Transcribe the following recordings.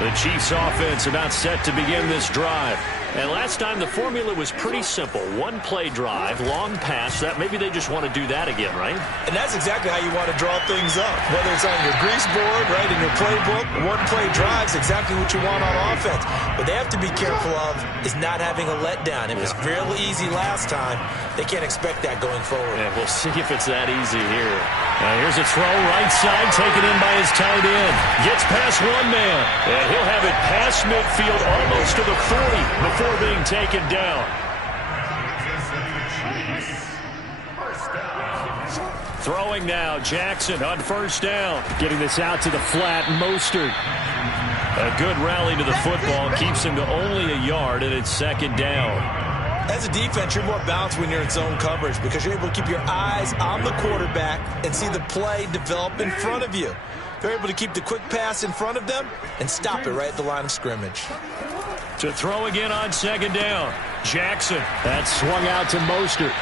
The Chiefs offense about set to begin this drive. And last time the formula was pretty simple. One play drive, long pass. That maybe they just want to do that again, right? And that's exactly how you want to draw things up. Whether it's on your grease board, right, in your playbook, one play drive is exactly what you want on offense. What they have to be careful of is not having a letdown. It was real easy last time. They can't expect that going forward. Yeah, we'll see if it's that easy here. Here's a throw, right side, taken in by his tight end. Gets past one man, and he'll have it past midfield almost to the 40 before being taken down. Throwing now, Jackson on first down. Getting this out to the flat, Mostert. A good rally to the football, keeps him to only a yard, and it's second down. As a defense, you're more balanced when you're in zone coverage because you're able to keep your eyes on the quarterback and see the play develop in front of you. You're able to keep the quick pass in front of them and stop it right at the line of scrimmage. To throw again on second down. Jackson. That's swung out to Mostert.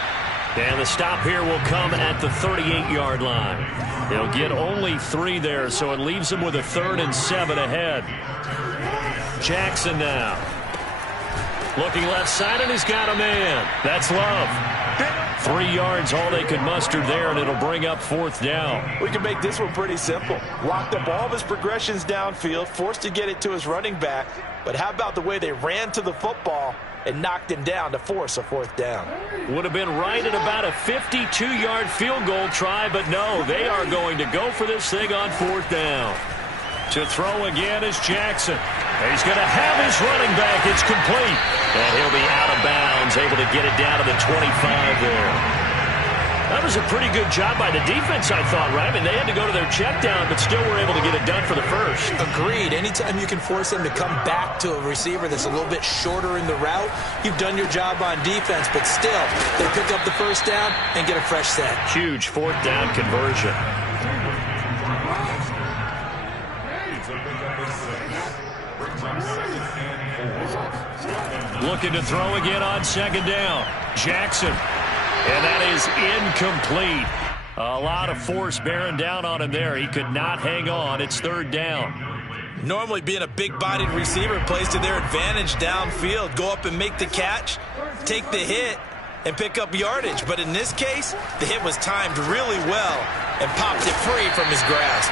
And the stop here will come at the 38-yard line. They'll get only 3 there, so it leaves them with a 3rd and 7 ahead. Jackson now. Looking left side, and he's got a man. That's Love. 3 yards, all they could muster there, and it'll bring up 4th down. We can make this one pretty simple. Locked up all of his progressions downfield, forced to get it to his running back. But how about the way they ran to the football and knocked him down to force a 4th down? Would have been right at about a 52-yard field goal try, but no, they are going to go for this thing on 4th down. To throw again is Jackson. He's going to have his running back. It's complete. And he'll be out of bounds, able to get it down to the 25 there. That was a pretty good job by the defense, I thought, right? I mean, they had to go to their check down, but still were able to get it done for the first. Agreed. Anytime you can force them to come back to a receiver that's a little bit shorter in the route, you've done your job on defense, but still, they pick up the first down and get a fresh set. Huge 4th down conversion. Looking to throw again on second down. Jackson. And that is incomplete. A lot of force bearing down on him there. He could not hang on. It's 3rd down. Normally being a big-bodied receiver plays to their advantage downfield. Go up and make the catch, take the hit, and pick up yardage. But in this case, the hit was timed really well and popped it free from his grasp.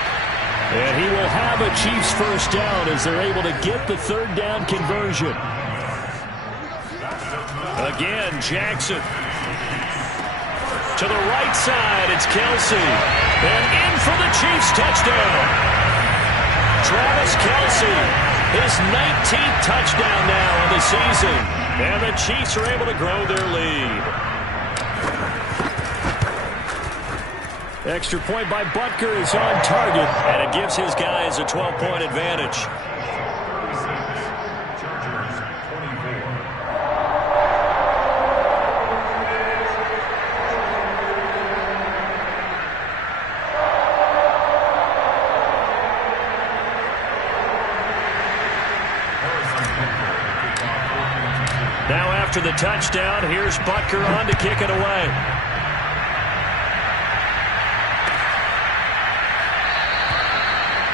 And he will have a Chiefs first down as they're able to get the 3rd down conversion. Again, Jackson. To the right side, it's Kelsey. And in for the Chiefs touchdown. Travis Kelsey, his 19th touchdown now of the season. And the Chiefs are able to grow their lead. Extra point by Butker is on target, and it gives his guys a 12-point advantage. Now after the touchdown, here's Butker on to kick it away.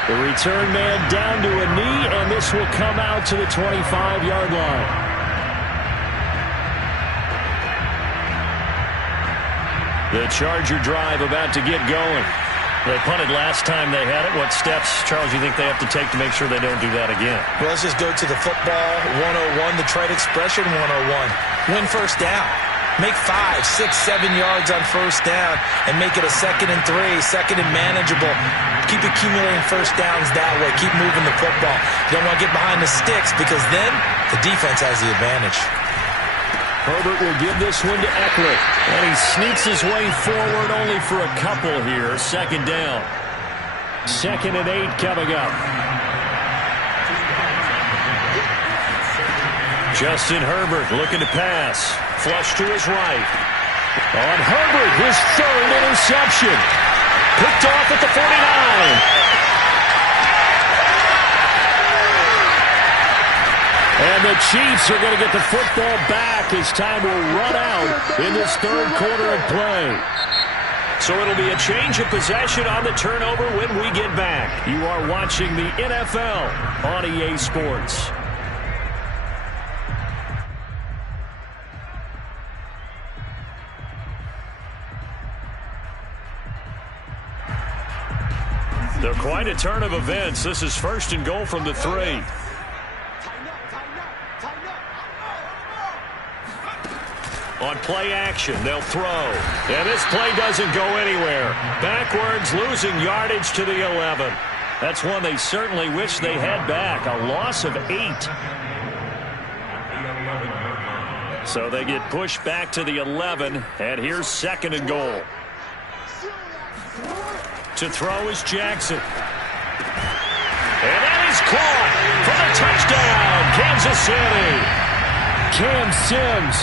The return man down to a knee, and this will come out to the 25-yard line. The Charger drive about to get going. They punted last time they had it. What steps, Charles, do you think they have to take to make sure they don't do that again? Well, let's just go to the football 101, the trade expression 101. Win first down. Make 5, 6, 7 yards on first down and make it a 2nd and 3, 2nd and manageable. Keep accumulating first downs that way. Keep moving the football. You don't want to get behind the sticks because then the defense has the advantage. Herbert will give this one to Eckler. And he sneaks his way forward only for a couple here. 2nd down. 2nd and 8 coming up. Justin Herbert looking to pass. Flush to his right. On Herbert, his 3rd interception. Picked off at the 49. And the Chiefs are going to get the football back as time will run out in this 3rd quarter of play. So So it'll be a change of possession on the turnover when we get back. You are watching the NFL on EA Sports. They're quite a turn of events. This is 1st and goal from the 3. On play action, they'll throw. And this play doesn't go anywhere. Backwards, losing yardage to the 11. That's one they certainly wish they had back. A loss of 8. So they get pushed back to the 11. And here's 2nd and goal. To throw is Jackson. And that is caught for the touchdown, Kansas City. Cam Sims,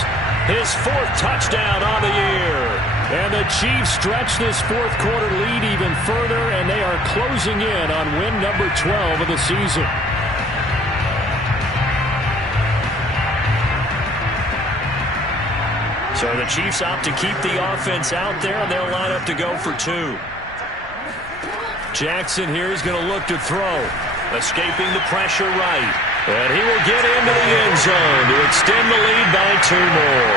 his 4th touchdown on the year. And the Chiefs stretch this 4th quarter lead even further, and they are closing in on win number 12 of the season. So the Chiefs opt to keep the offense out there, and they'll line up to go for 2. Jackson here is going to look to throw. Escaping the pressure right. And he will get into the end zone to extend the lead by 2 more.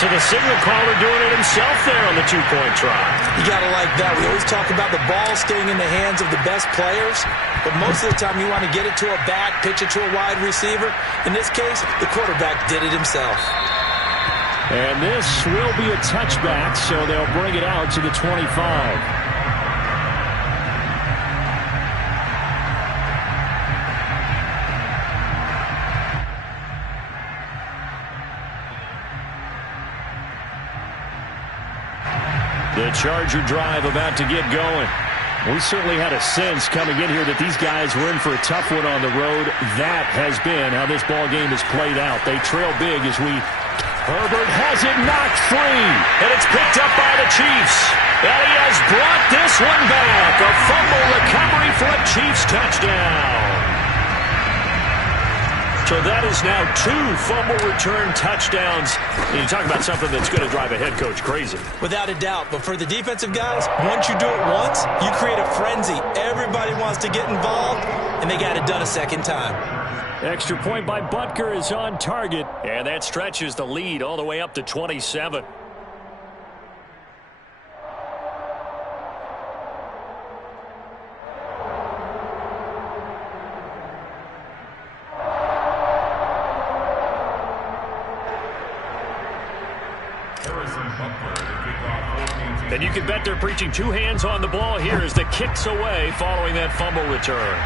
So the signal caller doing it himself there on the 2-point try. You got to like that. We always talk about the ball staying in the hands of the best players, but most of the time you want to get it to a back, pitch it to a wide receiver. In this case, the quarterback did it himself. And this will be a touchback, so they'll bring it out to the 25. The Charger drive about to get going. We certainly had a sense coming in here that these guys were in for a tough one on the road. That has been how this ball game has played out. They trail big as Herbert has it knocked free. And it's picked up by the Chiefs. And he has brought this one back. A fumble recovery for a Chiefs touchdown. So that is now 2 fumble return touchdowns. And you talk about something that's going to drive a head coach crazy. Without a doubt. But for the defensive guys, once you do it once, you create a frenzy. Everybody wants to get involved, and they got it done a second time. Extra point by Butker is on target. And that stretches the lead all the way up to 27. And you can bet they're preaching 2 hands on the ball here as the kick's away following that fumble return.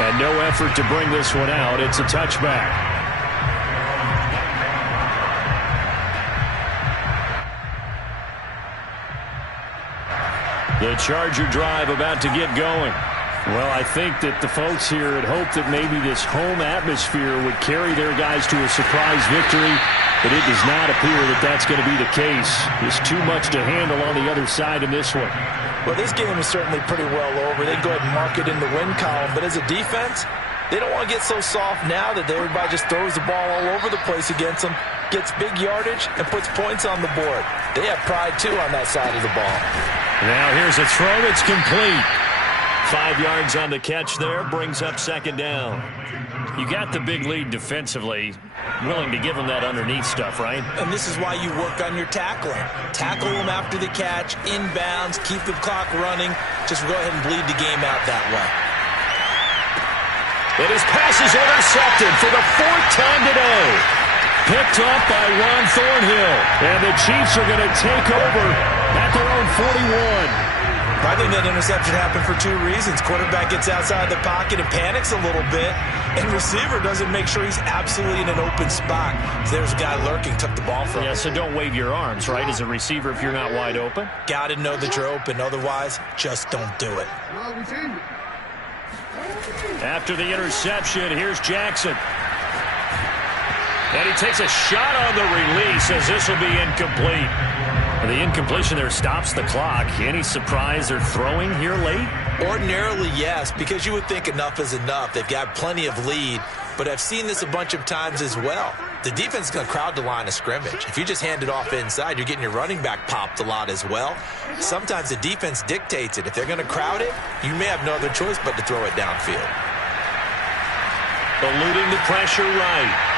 And no effort to bring this one out. It's a touchback. The Charger drive about to get going. Well, I think that the folks here had hoped that maybe this home atmosphere would carry their guys to a surprise victory, but it does not appear that that's going to be the case. There's too much to handle on the other side in this one. Well, this game is certainly pretty well over. They go ahead and mark it in the win column, but as a defense, they don't want to get so soft now that everybody just throws the ball all over the place against them, gets big yardage, and puts points on the board. They have pride, too, on that side of the ball. Now here's a throw that's complete. 5 yards on the catch there, brings up 2nd down. You got the big lead defensively, willing to give them that underneath stuff, right? And this is why you work on your tackling. Tackle them after the catch, inbounds, keep the clock running. Just go ahead and bleed the game out that way. And his pass is intercepted for the 4th time today. Picked up by Ron Thornhill. And the Chiefs are going to take over at their own 41. I think that interception happened for 2 reasons. Quarterback gets outside the pocket and panics a little bit, and receiver doesn't make sure he's absolutely in an open spot. So there's a guy lurking, took the ball from him. Yeah, so don't wave your arms, right, as a receiver if you're not wide open? Got to know that you're open. Otherwise, just don't do it. After the interception, here's Jackson. And he takes a shot on the release as this will be incomplete. The incompletion there stops the clock. Any surprise they're throwing here late? Ordinarily, yes, because you would think enough is enough. They've got plenty of lead, but I've seen this a bunch of times as well. the defense is going to crowd the line of scrimmage. If you just hand it off inside, you're getting your running back popped a lot as well. Sometimes the defense dictates it. If they're going to crowd it, you may have no other choice but to throw it downfield. Eluding the pressure right.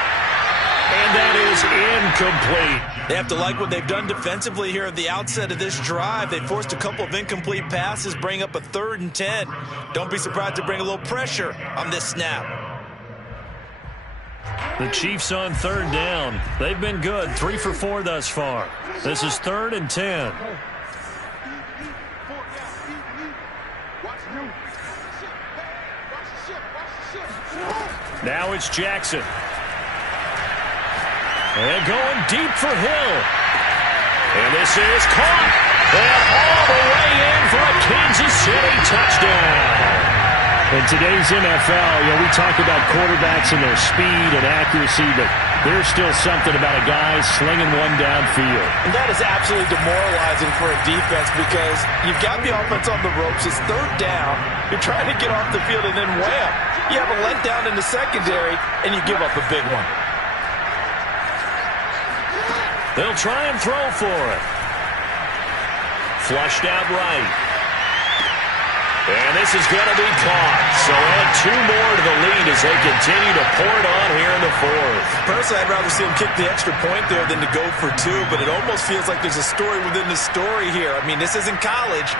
And that is incomplete. They have to like what they've done defensively here at the outset of this drive. They forced a couple of incomplete passes, bring up a 3rd and 10. Don't be surprised to bring a little pressure on this snap. The Chiefs on 3rd down. They've been good, 3 for 4 thus far. This is 3rd and 10. Now it's Jackson. And going deep for Hill. And this is caught. And all the way in for a Kansas City touchdown. In today's NFL, we talk about quarterbacks and their speed and accuracy, but there's still something about a guy slinging one downfield. And that is absolutely demoralizing for a defense because you've got the offense on the ropes. It's 3rd down. You're trying to get off the field, and then wham, you have a letdown in the secondary, and you give up a big one. They'll try and throw for it. Flushed out right. And this is going to be caught. So add 2 more to the lead as they continue to pour it on here in the 4th. Personally, I'd rather see them kick the extra point there than to go for 2, but it almost feels like there's a story within the story here. I mean, this isn't college.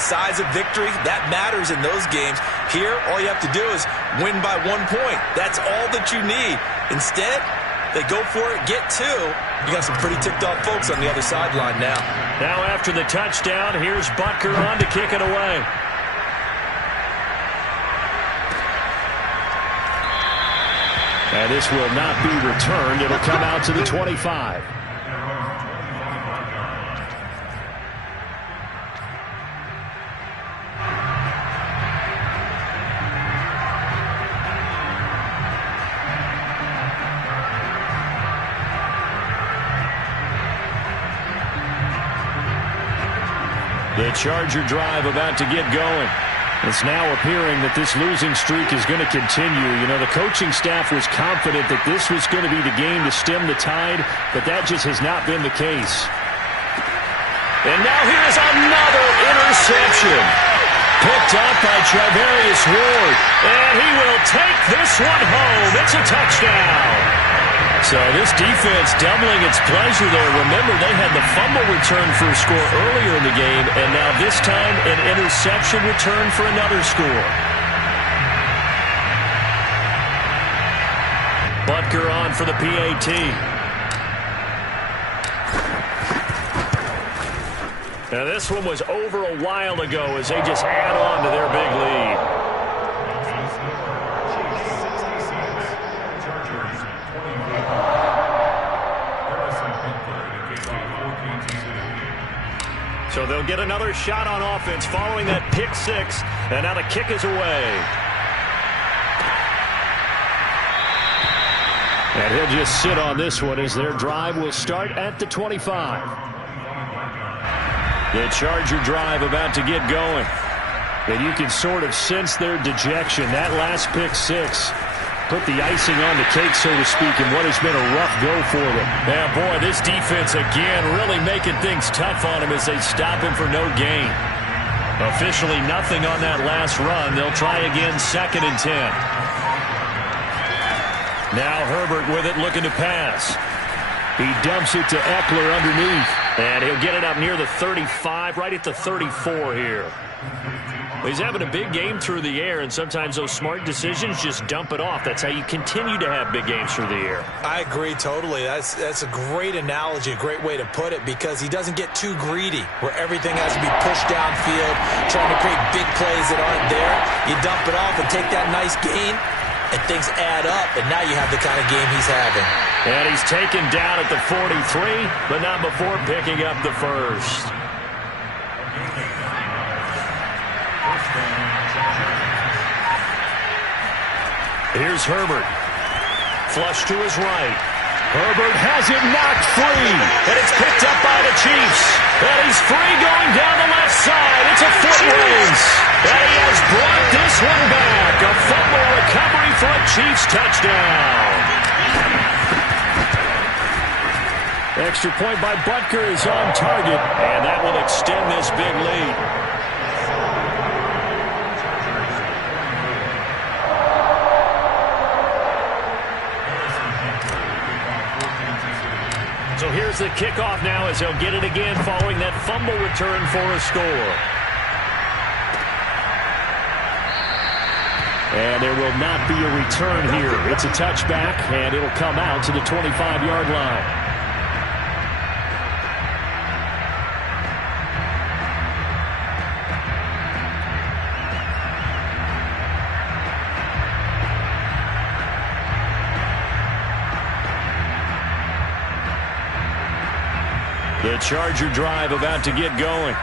Size of victory, that matters in those games. Here, all you have to do is win by 1 point. That's all that you need. Instead, they go for it, get 2. You got some pretty ticked-off folks on the other sideline now. Now after the touchdown, here's Butker on to kick it away. And this will not be returned. It'll come out to the 25. The Charger drive about to get going. It's now appearing that this losing streak is going to continue. The coaching staff was confident that this was going to be the game to stem the tide, but that just has not been the case. And now here's another interception. Picked up by Charvarius Ward, and he will take this one home. It's a touchdown. So this defense doubling its pleasure there. Remember, they had the fumble return for a score earlier in the game, and now this time an interception return for another score. Butker on for the PAT. Now this one was over a while ago as they just add on to their big lead. So they'll get another shot on offense following that pick 6. And now the kick is away. And he'll just sit on this one as their drive will start at the 25. The Charger drive about to get going. And you can sort of sense their dejection. That last pick 6 put the icing on the cake, so to speak, in what has been a rough go for them. Yeah, boy, this defense again really making things tough on them as they stop him for no gain. Officially nothing on that last run. They'll try again, 2nd and 10. Now Herbert with it, looking to pass. He dumps it to Eckler underneath. And he'll get it up near the 35, right at the 34 here. He's having a big game through the air, and sometimes those smart decisions just dump it off. That's how you continue to have big games through the air. I agree totally. That's a great analogy, a great way to put it, because he doesn't get too greedy where everything has to be pushed downfield, trying to create big plays that aren't there. You dump it off and take that nice gain, and things add up, and now you have the kind of game he's having. And he's taken down at the 43, but not before picking up the first. Here's Herbert. Flush to his right. Herbert has it knocked free. And it's picked up by the Chiefs. And he's free going down the left side. It's a foot race. And he has brought this one back. A fumble recovery for a Chiefs touchdown. Extra point by Butker is on target, and that will extend this big lead. So here's the kickoff now as he'll get it again following that fumble return for a score. And there will not be a return here. It's a touchback, and it'll come out to the 25-yard line. The Charger drive about to get going.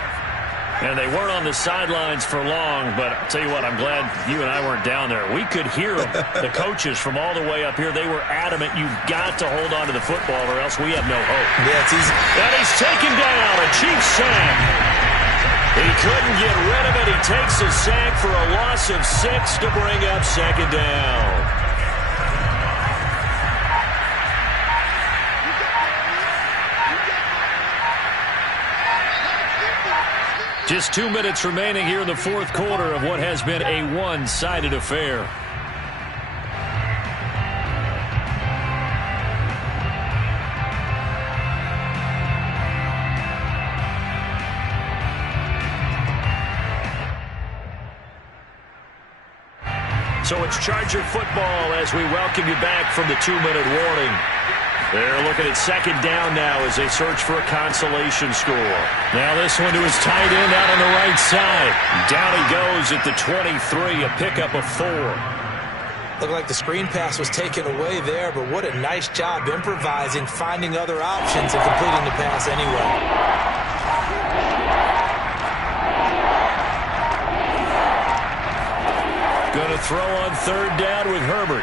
And they weren't on the sidelines for long, but I'll tell you what, I'm glad you and I weren't down there. We could hear them, the coaches from all the way up here. They were adamant, you've got to hold on to the football or else we have no hope. Yeah, it's easy. And he's taken down, a Chiefs sack. He couldn't get rid of it. He takes a sack for a loss of 6 to bring up second down. Just 2 minutes remaining here in the fourth quarter of what has been a one-sided affair. So it's Charger football as we welcome you back from the 2-minute warning. They're looking at second down now as they search for a consolation score. Now this one to his tight end out on the right side. Down he goes at the 23, a pickup of 4. Looked like the screen pass was taken away there, but what a nice job improvising, finding other options, and completing the pass anyway. Going to throw on third down with Herbert.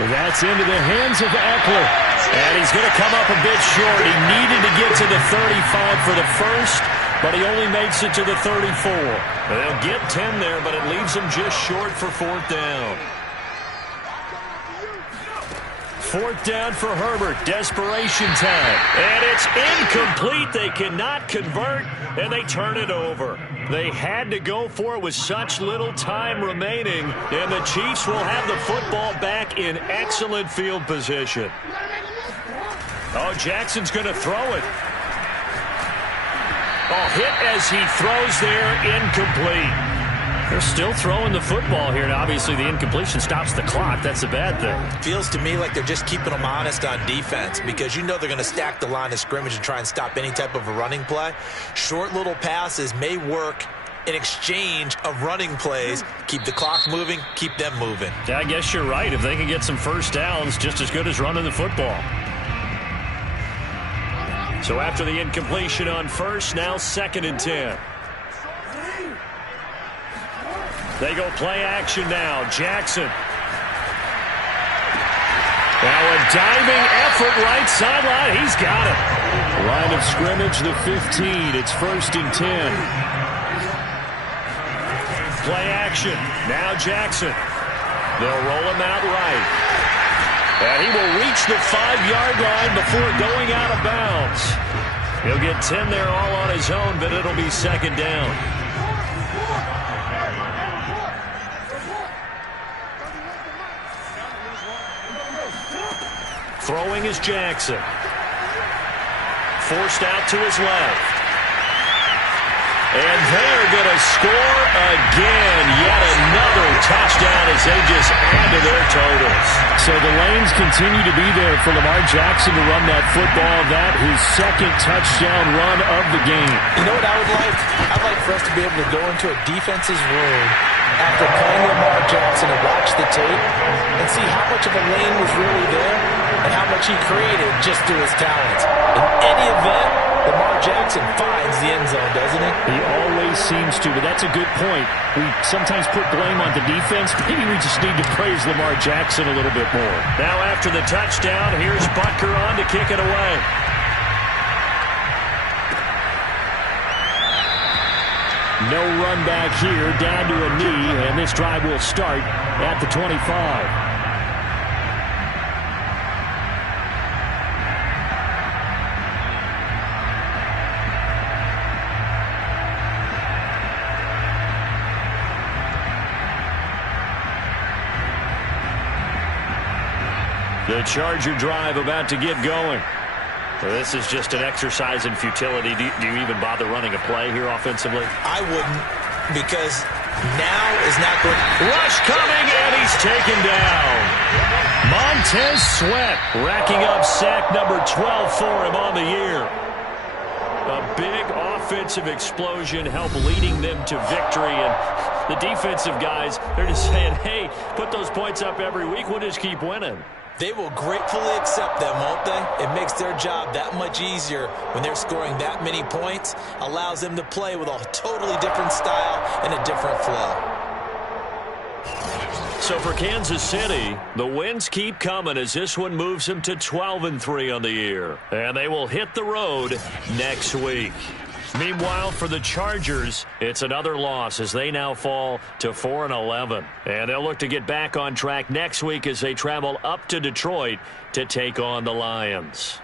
Well, that's into the hands of Eckler. And he's going to come up a bit short. He needed to get to the 35 for the first, but he only makes it to the 34. They'll get 10 there, but it leaves him just short for fourth down. Fourth down for Herbert. Desperation time. And it's incomplete. They cannot convert, and they turn it over. They had to go for it with such little time remaining, and the Chiefs will have the football back in excellent field position. Oh, Jackson's going to throw it. Oh, hit as he throws there, incomplete. They're still throwing the football here, and obviously the incompletion stops the clock. That's a bad thing. Feels to me like they're just keeping them honest on defense because you know they're going to stack the line of scrimmage and try and stop any type of a running play. Short little passes may work in exchange of running plays. Keep the clock moving, keep them moving. Yeah, I guess you're right. If they can get some first downs, just as good as running the football. So after the incompletion on first, now 2nd and 10. They go play action now. Jackson. Now a diving effort right sideline. He's got it. Line of scrimmage, the 15. It's 1st and 10. Play action. Now Jackson. They'll roll him out right. And he will reach the 5-yard line before going out of bounds. He'll get 10 there all on his own, but it'll be second down. Throwing is Jackson. Forced out to his left. And they're going to score again. Yet another touchdown as they just add to their totals. So the lanes continue to be there for Lamar Jackson to run that football. That his second touchdown run of the game. You know what I would like? I'd like for us to be able to go into a defense's room after playing Lamar Jackson and watch the tape and see how much of a lane was really there and how much he created just through his talents. In any event, Lamar Jackson finds the end zone, doesn't he? He always seems to, but that's a good point. We sometimes put blame on the defense. Maybe we just need to praise Lamar Jackson a little bit more. Now after the touchdown, here's Butker on to kick it away. No run back here, down to a knee, and this drive will start at the 25. The Charger drive about to get going. Well, this is just an exercise in futility. Do you even bother running a play here offensively? I wouldn't, because now is not going. Rush coming, and he's taken down. Montez Sweat racking up sack number 12 for him on the year. A big offensive explosion helped leading them to victory, and the defensive guys, they're just saying, hey, put those points up every week. We'll just keep winning. They will gratefully accept them, won't they? It makes their job that much easier when they're scoring that many points. Allows them to play with a totally different style and a different flow. So for Kansas City, the wins keep coming as this one moves them to 12-3 on the year. And they will hit the road next week. Meanwhile, for the Chargers, it's another loss as they now fall to 4-11. And they'll look to get back on track next week as they travel up to Detroit to take on the Lions.